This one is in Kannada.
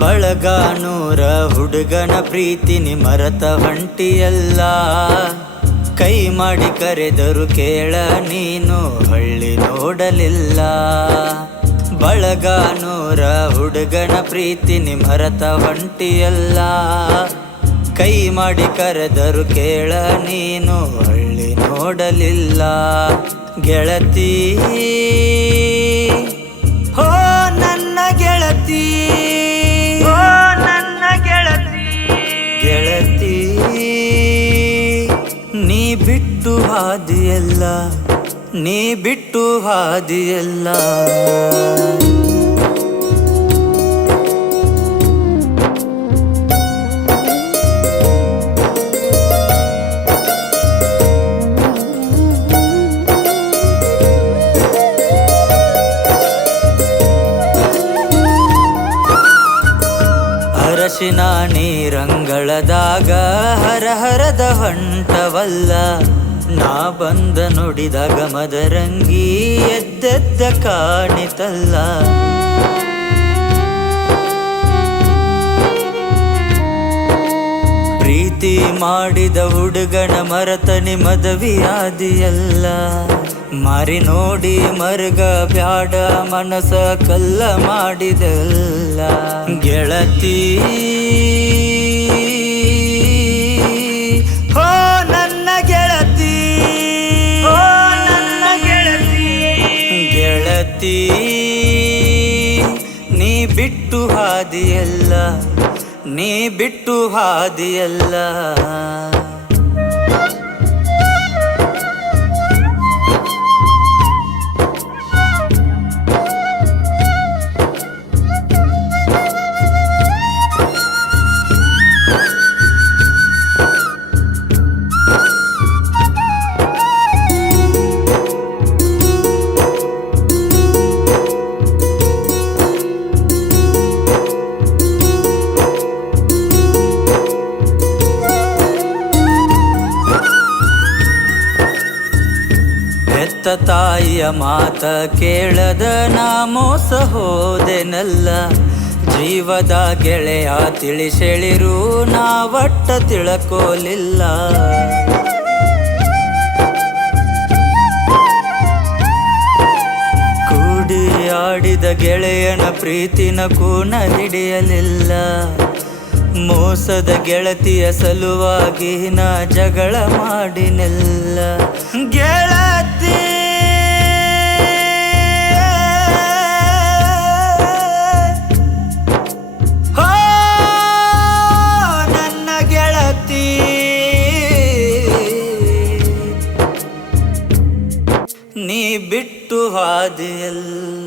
ಬಳಗ ನೂರ ಹುಡುಗನ ಪ್ರೀತಿನಿ ಮರತ ಹೊಂಟಿಯಲ್ಲ. ಕೈ ಮಾಡಿ ಕರೆದರು ಕೇಳ ನೀನು ಹಳ್ಳಿ ನೋಡಲಿಲ್ಲ. ಬಳಗ ನೂರ ಹುಡುಗನ ಪ್ರೀತಿನಿ ಮರತ ಹೊಂಟಿಯಲ್ಲ. ಕೈ ಮಾಡಿ ಕರೆದರು ಕೇಳ ನೀನು ಹಳ್ಳಿ ನೋಡಲಿಲ್ಲ. ಗೆಳತಿ ಹೋ ನನ್ನ ಗೆಳತಿ, ಹೋ ನನ್ನ ಗೆಳತಿ, ಗೆಳತಿ ನೀ ಬಿಟ್ಟು ಹಾದಿಯಲ್ಲ, ನೀ ಬಿಟ್ಟು ಹಾದಿಯಲ್ಲ. ಅರಶಿನ ನೀರಂಗಳದಾಗ ಹರಹರದ ಹೊಂಟವಲ್ಲ. ನಾ ಬಂದ ನುಡಿದಾಗ ಮದರಂಗಿ ಎದ್ದೆದ್ದ ಕಾಣಿತಲ್ಲ. ಪ್ರೀತಿ ಮಾಡಿದ ಹುಡುಗನ ಮರತನಿ ಮದವಿಯಾದಿಯಲ್ಲ. ಮಾರಿ ನೋಡಿ ಮರ್ಗ ಬ್ಯಾಡ ಮನಸ ಕಲ್ಲ ಮಾಡಿದಲ್ಲ. ಗೆಳತಿ ಹೋ ನನ್ನ ಗೆಳತಿ, ಹೋ ನನ್ನ ಗೆಳತಿ, ಗೆಳತಿ ನೀ ಬಿಟ್ಟು ಹಾದಿಯಲ್ಲ, ನೀ ಬಿಟ್ಟು ಹಾದಿಯಲ್ಲ. ತಾಯಿಯ ಮಾತ ಕೇಳದ ನಾ ಮೋಸ ಹೋದೆನಲ್ಲ. ಜೀವದ ಗೆಳೆಯ ತಿಳಿಸೆಳಿರು ನಾ ಒಟ್ಟ ತಿಳ್ಕೋಲಿಲ್ಲ. ಕೂಡಿ ಆಡಿದ ಗೆಳೆಯನ ಪ್ರೀತಿನ ಕೂನ ಹಿಡಿಯಲಿಲ್ಲ. ಮೋಸದ ಗೆಳತಿಯ ಸಲುವಾಗಿ ನಾ ಜಗಳ ಮಾಡಿನೆಲ್ಲ. ಗೆಳತಿ ಹೋ ನನ್ನ ಗೆಳತಿ, ನೀ ಬಿಟ್ಟು ಹಾದಿಯಲ್ಲ.